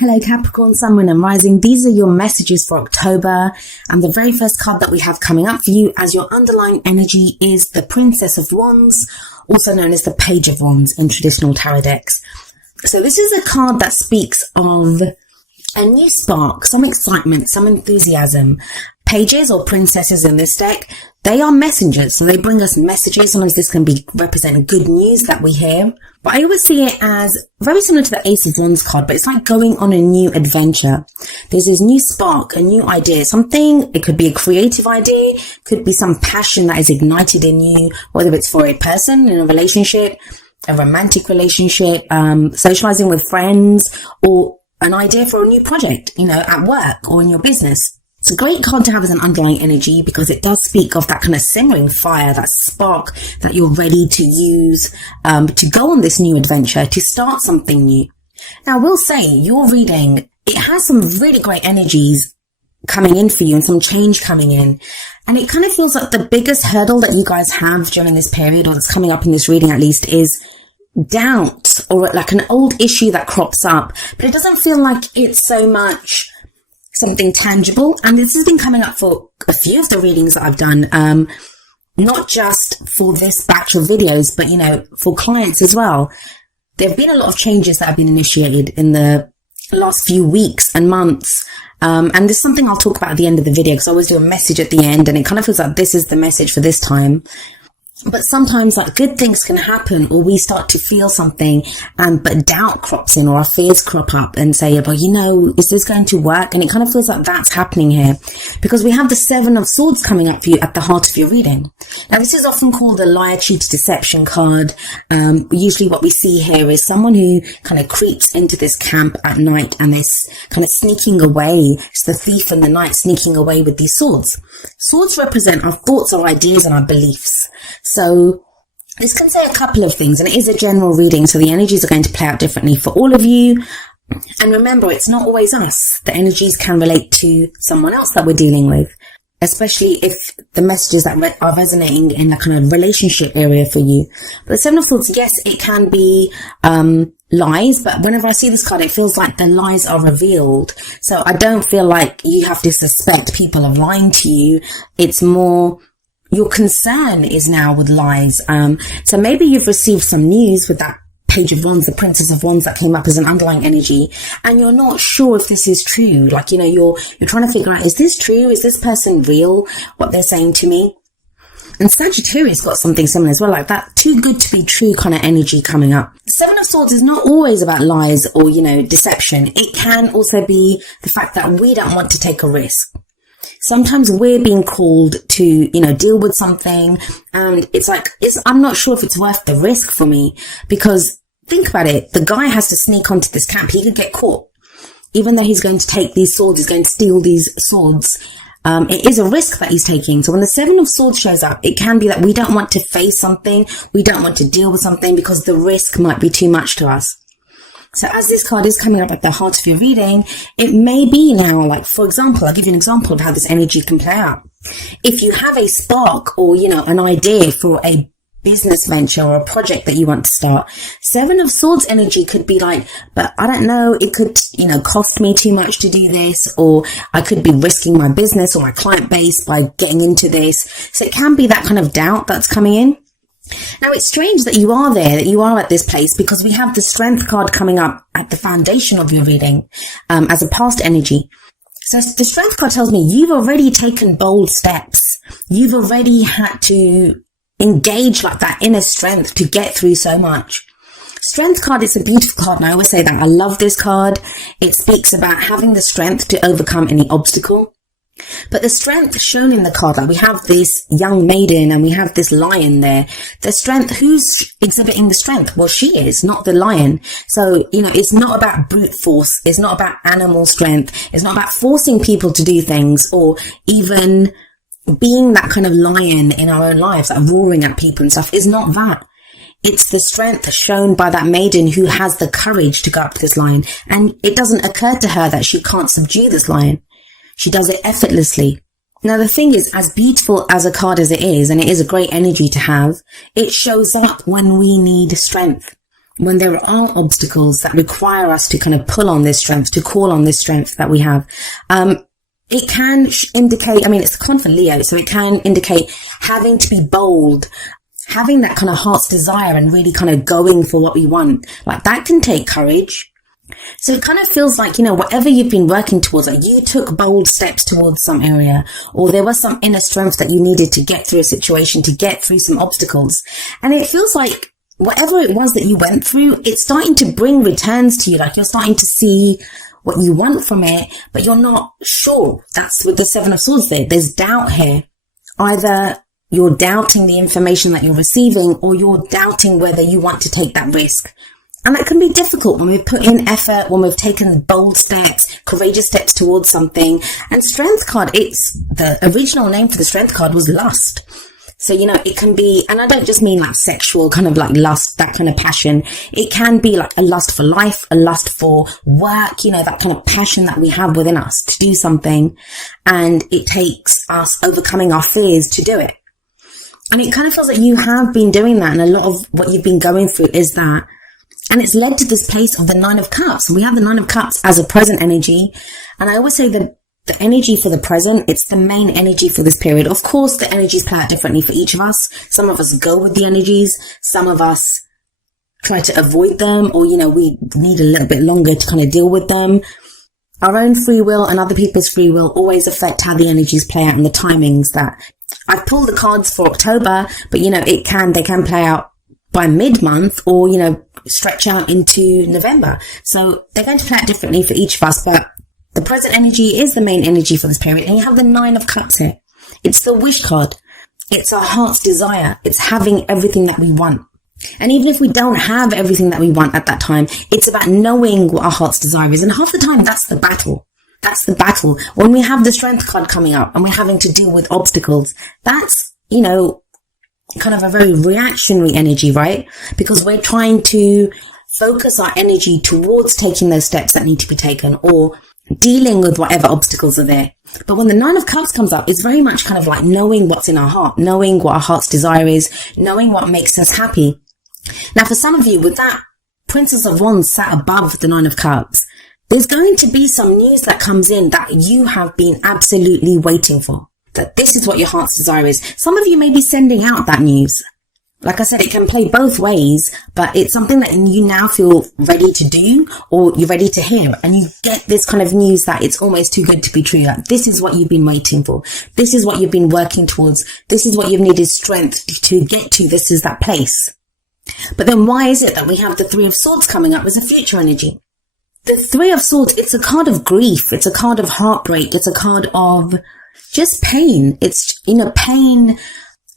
Hello Capricorn, Sun, Moon and Rising. These are your messages for October, and the very first card that we have coming up for you as your underlying energy is the Princess of Wands, also known as the Page of Wands in traditional tarot decks. So this is a card that speaks of a new spark, some excitement, some enthusiasm. Pages or princesses in this deck, they are messengers, so they bring us messages. Sometimes this can be represent good news that we hear, but I always see it as very similar to the Ace of Wands card, but it's like going on a new adventure. There's this new spark, a new idea, something. It could be a creative idea, could be some passion that is ignited in you, whether it's for a person in a relationship, a romantic relationship, socializing with friends, or an idea for a new project, at work or in your business. It's a great card to have as an underlying energy because it does speak of that kind of simmering fire, that spark that you're ready to use to go on this new adventure, to start something new. Now, I will say your reading, it has some really great energies coming in for you and some change coming in. And it kind of feels like the biggest hurdle that you guys have during this period, or that's coming up in this reading at least, is doubt or like an old issue that crops up. But it doesn't feel like it's so much something tangible, and this has been coming up for a few of the readings that I've done, not just for this batch of videos, but for clients as well. There have been a lot of changes that have been initiated in the last few weeks and months, and there's something I'll talk about at the end of the video because I always do a message at the end, and it kind of feels like this is the message for this time. But sometimes like good things can happen, or we start to feel something, but doubt crops in, or our fears crop up and say, well, is this going to work? And it kind of feels like that's happening here because we have the Seven of Swords coming up for you at the heart of your reading. Now, this is often called the liar, cheat, deception card. Usually what we see here is someone who kind of creeps into this camp at night and they're kind of sneaking away. It's the thief in the night sneaking away with these swords. Swords represent our thoughts, our ideas, and our beliefs. So this can say a couple of things, and it is a general reading, so the energies are going to play out differently for all of you. And remember, it's not always us. The energies can relate to someone else that we're dealing with, especially if the messages that are resonating in a kind of relationship area for you. But the Seven of Swords, yes, it can be lies, but whenever I see this card, it feels like the lies are revealed. So I don't feel like you have to suspect people of lying to you. It's more your concern is now with lies. So maybe you've received some news with that Page of Wands, the Princess of Wands that came up as an underlying energy, and you're not sure if this is true. Like, you're trying to figure out, is this true? Is this person real? What they're saying to me? And Sagittarius got something similar as well, like that too good to be true kind of energy coming up. The Seven of Swords is not always about lies or, deception. It can also be the fact that we don't want to take a risk. Sometimes we're being called to, deal with something, and it's like, I'm not sure if it's worth the risk for me, because think about it. The guy has to sneak onto this camp. He could get caught. Even though he's going to take these swords, he's going to steal these swords. It is a risk that he's taking. So when the Seven of Swords shows up, it can be that we don't want to face something. We don't want to deal with something because the risk might be too much to us. So as this card is coming up at the heart of your reading, it may be now, like, for example, I'll give you an example of how this energy can play out. If you have a spark or, an idea for a business venture or a project that you want to start, Seven of Swords energy could be like, but I don't know, it could, cost me too much to do this, or I could be risking my business or my client base by getting into this. So it can be that kind of doubt that's coming in. Now, it's strange that you are there, that you are at this place, because we have the Strength card coming up at the foundation of your reading as a past energy. So the Strength card tells me you've already taken bold steps. You've already had to engage like that inner strength to get through so much. Strength card is a beautiful card, and I always say that. I love this card. It speaks about having the strength to overcome any obstacle. But the strength shown in the card, like we have this young maiden and we have this lion there. The strength, who's exhibiting the strength? Well, she is, not the lion. So, it's not about brute force. It's not about animal strength. It's not about forcing people to do things, or even being that kind of lion in our own lives, like roaring at people and stuff. Is not that. It's the strength shown by that maiden who has the courage to go up to this lion. And it doesn't occur to her that she can't subdue this lion. She does it effortlessly. Now, the thing is, as beautiful as a card as it is, and it is a great energy to have, it shows up when we need strength. when there are obstacles that require us to kind of pull on this strength, to call on this strength that we have, it can indicate, it's common for Leo, so it can indicate having to be bold, having that kind of heart's desire and really kind of going for what we want. Like, that can take courage. So it kind of feels like, whatever you've been working towards, like you took bold steps towards some area, or there was some inner strength that you needed to get through a situation, to get through some obstacles. And it feels like whatever it was that you went through, it's starting to bring returns to you. Like, you're starting to see what you want from it, but you're not sure. That's with the Seven of Swords there. There's doubt here. Either you're doubting the information that you're receiving, or you're doubting whether you want to take that risk. And that can be difficult when we've put in effort, when we've taken bold steps, courageous steps towards something. And Strength card, the original name for the Strength card was lust. So, it can be, and I don't just mean like sexual, kind of like lust, that kind of passion. It can be like a lust for life, a lust for work, that kind of passion that we have within us to do something. And it takes us overcoming our fears to do it. And it kind of feels like you have been doing that. And a lot of what you've been going through is that. And it's led to this place of the Nine of Cups. And we have the Nine of Cups as a present energy. And I always say that the energy for the present, it's the main energy for this period. Of course, the energies play out differently for each of us. Some of us go with the energies. Some of us try to avoid them, or, we need a little bit longer to kind of deal with them. Our own free will and other people's free will always affect how the energies play out and the timings that I've pulled the cards for October, but, they can play out by mid-month, or, stretch out into November. So they're going to play out differently for each of us, but the present energy is the main energy for this period. And you have the Nine of Cups here. It's the wish card. It's our heart's desire. It's having everything that we want. And even if we don't have everything that we want at that time, it's about knowing what our heart's desire is. And half the time, that's the battle. That's the battle. When we have the Strength card coming up and we're having to deal with obstacles, that's, kind of a very reactionary energy, right? Because we're trying to focus our energy towards taking those steps that need to be taken, or dealing with whatever obstacles are there. But when the Nine of Cups comes up, it's very much kind of like knowing what's in our heart, knowing what our heart's desire is, knowing what makes us happy. Now, for some of you, with that Princess of Wands sat above the Nine of Cups, there's going to be some news that comes in that you have been absolutely waiting for. That this is what your heart's desire is. Some of you may be sending out that news. Like I said, it can play both ways, but it's something that you now feel ready to do, or you're ready to hear. And you get this kind of news that it's almost too good to be true. Like, this is what you've been waiting for. This is what you've been working towards. This is what you've needed strength to get to. This is that place. But then why is it that we have the Three of Swords coming up as a future energy? The Three of Swords, it's a card of grief. It's a card of heartbreak. It's a card of just pain. It's, pain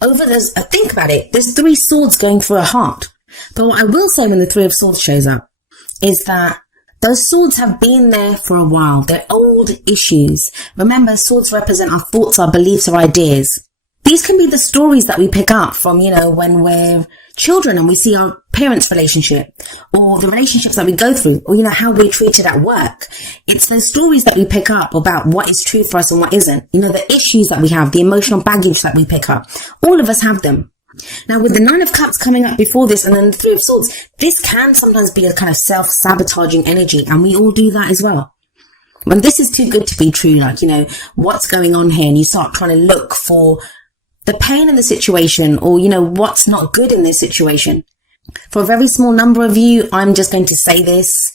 over this. Think about it. There's three swords going through a heart. But what I will say when the Three of Swords shows up is that those swords have been there for a while. They're old issues. Remember, swords represent our thoughts, our beliefs, our ideas. These can be the stories that we pick up from, when we're children and we see our parents' relationship, or the relationships that we go through, or, how we're treated at work. It's those stories that we pick up about what is true for us and what isn't. The issues that we have, the emotional baggage that we pick up. All of us have them. Now, with the Nine of Cups coming up before this, and then the Three of Swords, this can sometimes be a kind of self-sabotaging energy, and we all do that as well. When this is too good to be true, what's going on here, and you start trying to look for the pain in the situation, or, what's not good in this situation. For a very small number of you, I'm just going to say this,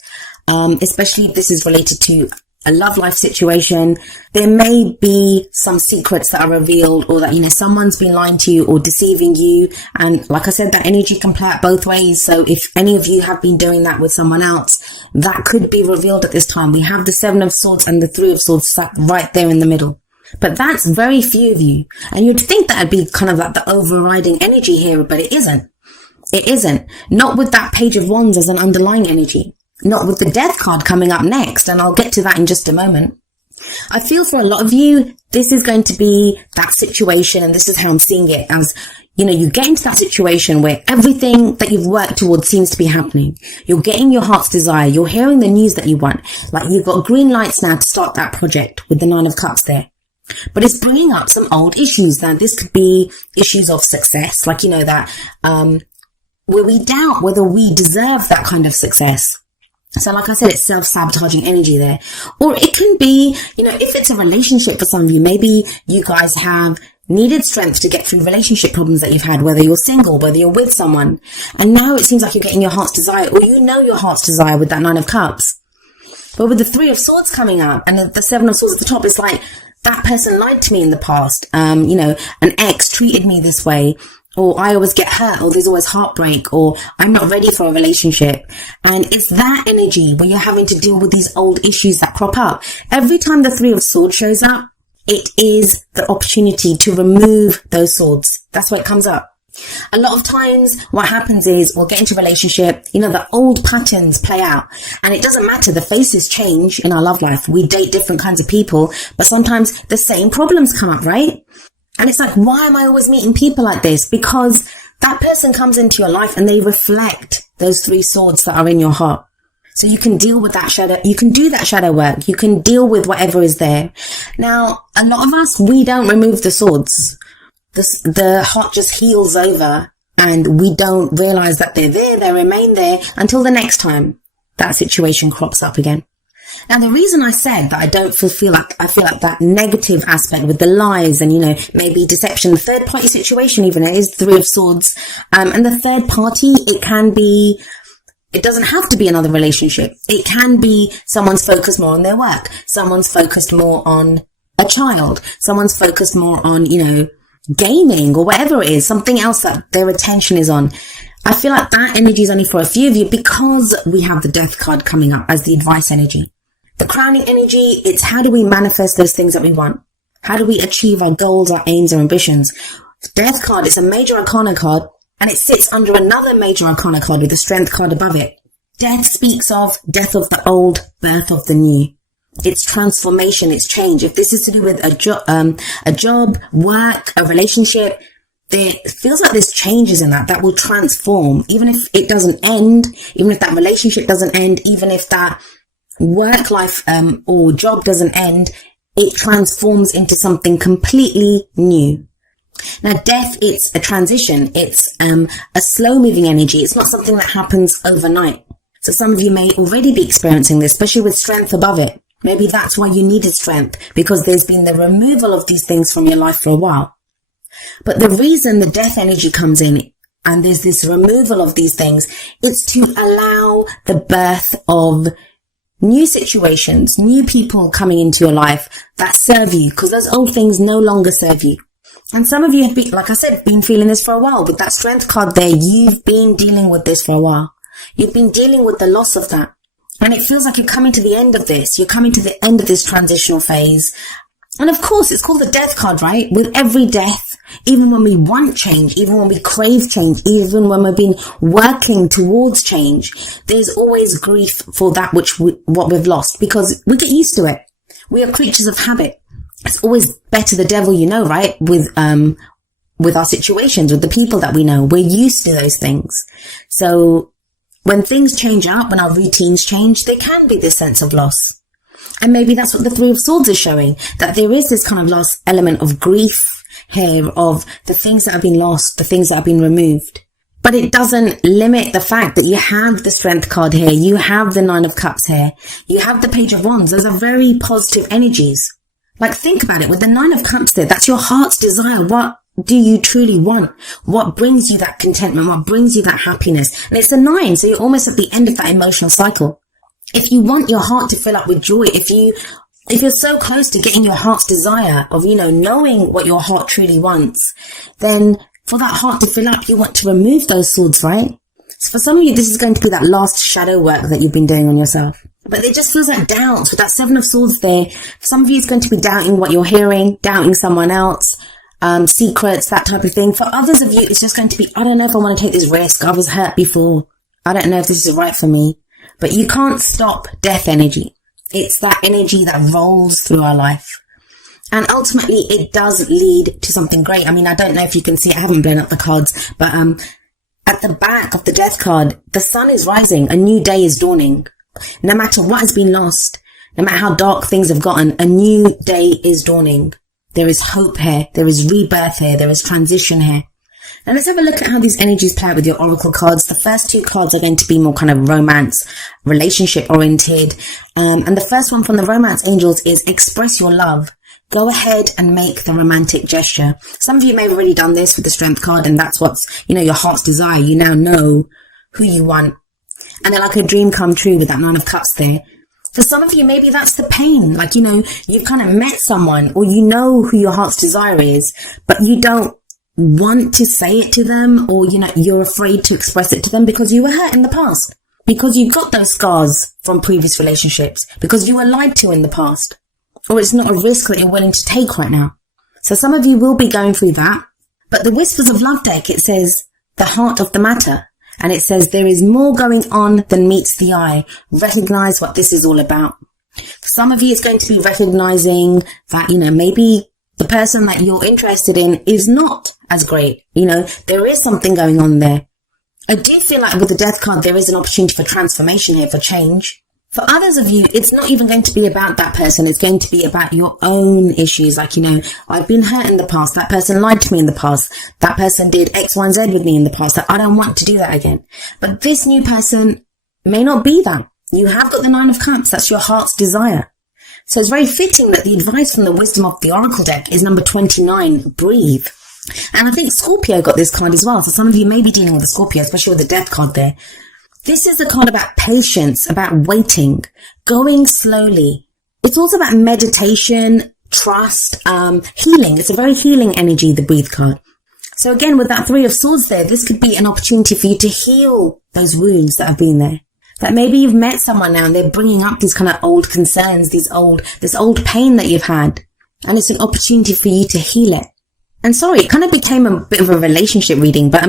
especially if this is related to a love life situation. There may be some secrets that are revealed, or that, someone's been lying to you or deceiving you. And like I said, that energy can play out both ways. So if any of you have been doing that with someone else, that could be revealed at this time. We have the Seven of Swords and the Three of Swords sat right there in the middle. But that's very few of you. And you'd think that'd be kind of like the overriding energy here, but it isn't. It isn't. Not with that Page of Wands as an underlying energy. Not with the Death card coming up next, and I'll get to that in just a moment. I feel for a lot of you, this is going to be that situation, and this is how I'm seeing it as, you get into that situation where everything that you've worked towards seems to be happening. You're getting your heart's desire. You're hearing the news that you want. Like, you've got green lights now to start that project with the Nine of Cups there. But it's bringing up some old issues. Now, this could be issues of success, like, that, where we doubt whether we deserve that kind of success. So like I said, it's self-sabotaging energy there. Or it can be, if it's a relationship for some of you, maybe you guys have needed strength to get through relationship problems that you've had, whether you're single, whether you're with someone. And now it seems like you're getting your heart's desire, or your heart's desire with that 9 of Cups. But with the 3 of Swords coming up and the 7 of Swords at the top, it's like that person lied to me in the past. An ex treated me this way, or I always get hurt, or there's always heartbreak, or I'm not ready for a relationship. And it's that energy where you're having to deal with these old issues that crop up. Every time the 3 of Swords shows up, it is the opportunity to remove those swords. That's why it comes up. A lot of times what happens is we'll get into a relationship, the old patterns play out, and it doesn't matter. The faces change in our love life. We date different kinds of people, but sometimes the same problems come up, right? And it's like, why am I always meeting people like this? Because that person comes into your life and they reflect those 3 swords that are in your heart. So you can deal with that shadow. You can do that shadow work. You can deal with whatever is there. Now, a lot of us, we don't remove the swords. The heart just heals over and we don't realize that they're there. They remain there until the next time that situation crops up again. Now, the reason I said that I don't feel like that negative aspect with the lies and, maybe deception, the third party situation, even it is 3 of Swords. And the third party, it doesn't have to be another relationship. It can be someone's focused more on their work. Someone's focused more on a child. Someone's focused more on, gaming or whatever it is, something else that their attention is on. I feel like that energy is only for a few of you because we have the Death card coming up as the advice energy. The crowning energy, it's how do we manifest those things that we want? How do we achieve our goals, our aims, our ambitions? The Death card is a major arcana card, and it sits under another major arcana card with the Strength card above it. Death speaks of death of the old, birth of the new. It's transformation, it's change. If this is to do with a job, work, a relationship, there feels like there's changes in that will transform. Even if it doesn't end, even if that relationship doesn't end, even if that work life or job doesn't end, it transforms into something completely new. Now, death, it's a transition. It's a slow moving energy. It's not something that happens overnight. So some of you may already be experiencing this, especially with Strength above it. Maybe that's why you needed Strength, because there's been the removal of these things from your life for a while. But the reason the death energy comes in and there's this removal of these things, it's to allow the birth of new situations, new people coming into your life that serve you, because those old things no longer serve you. And some of you have been, like I said, been feeling this for a while. With that Strength card there, you've been dealing with this for a while. You've been dealing with the loss of that. And it feels like you're coming to the end of this. You're coming to the end of this transitional phase. And of course, it's called the Death card, right? With every death, even when we want change, even when we crave change, even when we've been working towards change, there's always grief for that what we've lost, because we get used to it. We are creatures of habit. It's always better the devil you know, right? With our situations, with the people that we know, we're used to those things. So when things change up, when our routines change, there can be this sense of loss. And maybe that's what the 3 of Swords is showing, that there is this kind of loss element of grief here, of the things that have been lost, the things that have been removed. But it doesn't limit the fact that you have the Strength card here, you have the 9 of Cups here, you have the Page of Wands. Those are very positive energies. Like, think about it, with the 9 of Cups there, that's your heart's desire. What do you truly want? What brings you that contentment? What brings you that happiness? And it's the 9, so you're almost at the end of that emotional cycle. If you want your heart to fill up with joy, if you're so close to getting your heart's desire of, knowing what your heart truly wants, then for that heart to fill up, you want to remove those swords, right? So for some of you, this is going to be that last shadow work that you've been doing on yourself. But it just feels like doubts with that 7 of Swords there. For some of you, it's going to be doubting what you're hearing, doubting someone else, secrets, that type of thing. For others of you, it's just going to be, I don't know if I want to take this risk. I was hurt before. I don't know if this is right for me. But you can't stop death energy. It's that energy that rolls through our life. And ultimately, it does lead to something great. I mean, I don't know if you can see it. I haven't blown up the cards. But at the back of the Death card, the sun is rising. A new day is dawning. No matter what has been lost, no matter how dark things have gotten, a new day is dawning. There is hope here. There is rebirth here. There is transition here. Now let's have a look at how these energies play out with your oracle cards. The first two cards are going to be more kind of romance, relationship oriented. And the first one from the romance angels is express your love. Go ahead and make the romantic gesture. Some of you may have already done this with the strength card, and that's what's, your heart's desire. You now know who you want. And they're like a dream come true with that 9 of cups there. For some of you, maybe that's the pain. Like, you've kind of met someone, or you know who your heart's desire is, but you don't want to say it to them, or, you're afraid to express it to them because you were hurt in the past, because you got those scars from previous relationships, because you were lied to in the past, or it's not a risk that you're willing to take right now. So some of you will be going through that. But the Whispers of Love deck, it says the heart of the matter. And it says there is more going on than meets the eye. Recognize what this is all about. For some of you, it's going to be recognizing that, maybe the person that you're interested in is not as great. There is something going on there. I do feel like with the Death card, there is an opportunity for transformation here, for change. For others of you, it's not even going to be about that person. It's going to be about your own issues. Like, I've been hurt in the past. That person lied to me in the past. That person did X, Y, and Z with me in the past. That I don't want to do that again. But this new person may not be that. You have got the 9 of cups. That's your heart's desire. So it's very fitting that the advice from the Wisdom of the Oracle deck is number 29, breathe. And I think Scorpio got this card as well. So some of you may be dealing with the Scorpio, especially with the Death card there. This is a card about patience, about waiting, going slowly. It's also about meditation, trust, healing. It's a very healing energy, the breathe card. So again, with that 3 of swords there, this could be an opportunity for you to heal those wounds that have been there. That maybe you've met someone now and they're bringing up these kind of old concerns, this old pain that you've had. And it's an opportunity for you to heal it. And sorry, it kind of became a bit of a relationship reading, but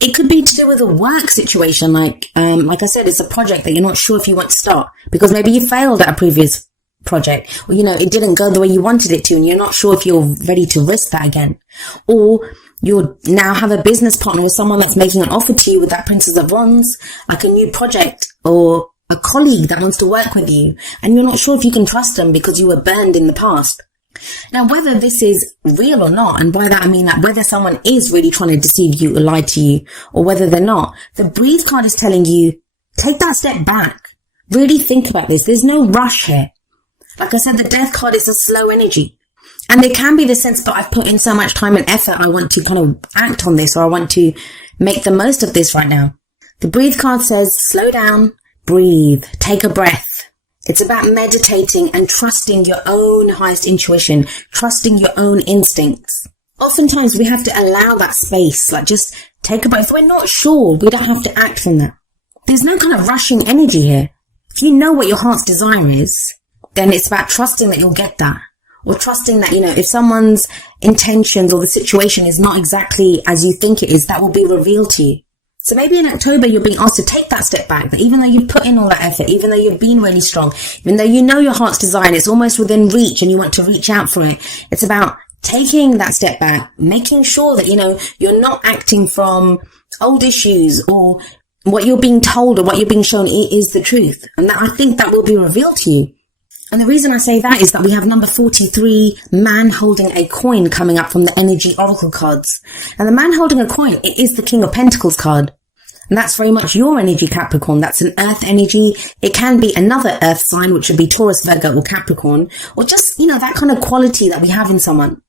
it could be to do with a work situation. Like I said, it's a project that you're not sure if you want to start because maybe you failed at a previous project, or, it didn't go the way you wanted it to, and you're not sure if you're ready to risk that again. Or you now have a business partner with someone that's making an offer to you with that Princess of Wands, like a new project or a colleague that wants to work with you, and you're not sure if you can trust them because you were burned in the past. Now, whether this is real or not, and by that I mean like whether someone is really trying to deceive you or lie to you, or whether they're not, the breathe card is telling you, take that step back. Really think about this. There's no rush here. Like I said, the Death card is a slow energy. And there can be the sense that I've put in so much time and effort, I want to kind of act on this, or I want to make the most of this right now. The breathe card says, slow down, breathe, take a breath. It's about meditating and trusting your own highest intuition, trusting your own instincts. Oftentimes we have to allow that space, like just take a breath. If we're not sure, we don't have to act from that. There's no kind of rushing energy here. If you know what your heart's desire is, then it's about trusting that you'll get that. Or trusting that, if someone's intentions or the situation is not exactly as you think it is, that will be revealed to you. So maybe in October, you're being asked to take that step back, that even though you've put in all that effort, even though you've been really strong, even though you know your heart's desire and it's almost within reach and you want to reach out for it, it's about taking that step back, making sure that, you're not acting from old issues or what you're being told or what you're being shown is the truth. And that I think that will be revealed to you. And the reason I say that is that we have number 43, man holding a coin, coming up from the energy oracle cards. And the man holding a coin, it is the King of Pentacles card. And that's very much your energy, Capricorn. That's an earth energy. It can be another earth sign, which would be Taurus, Virgo, or Capricorn, or just, that kind of quality that we have in someone.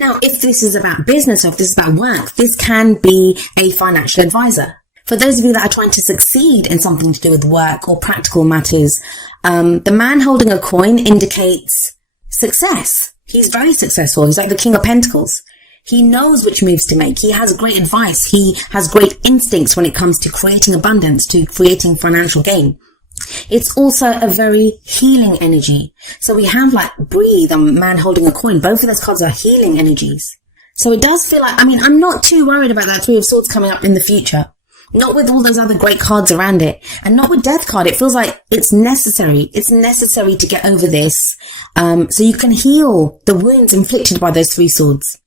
Now, if this is about business or if this is about work, this can be a financial advisor. For those of you that are trying to succeed in something to do with work or practical matters, the man holding a coin indicates success. He's very successful. He's like the King of Pentacles. He knows which moves to make. He has great advice. He has great instincts when it comes to creating abundance, to creating financial gain. It's also a very healing energy. So we have like breathe and man holding a coin. Both of those cards are healing energies. So it does feel like, I'm not too worried about that 3 of Swords coming up in the future. Not with all those other great cards around it. And not with Death card. It feels like it's necessary. It's necessary to get over this. So you can heal the wounds inflicted by those 3 swords.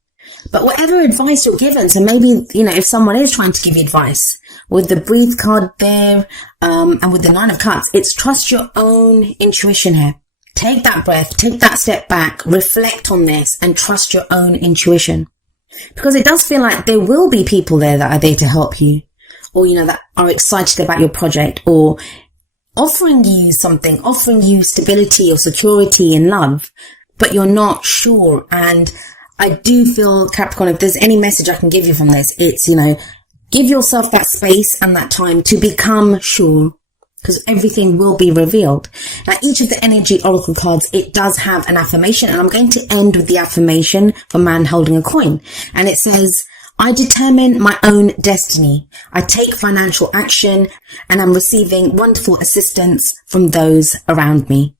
But whatever advice you're given, so maybe, if someone is trying to give you advice, with the breathe card there, and with the 9 of cups, it's trust your own intuition here. Take that breath, take that step back, reflect on this, and trust your own intuition. Because it does feel like there will be people there that are there to help you, or, that are excited about your project, or offering you something, offering you stability or security and love, but you're not sure. And I do feel, Capricorn, if there's any message I can give you from this, it's, give yourself that space and that time to become sure, because everything will be revealed. Now, each of the energy oracle cards, it does have an affirmation, and I'm going to end with the affirmation for man holding a coin. And it says, I determine my own destiny. I take financial action, and I'm receiving wonderful assistance from those around me.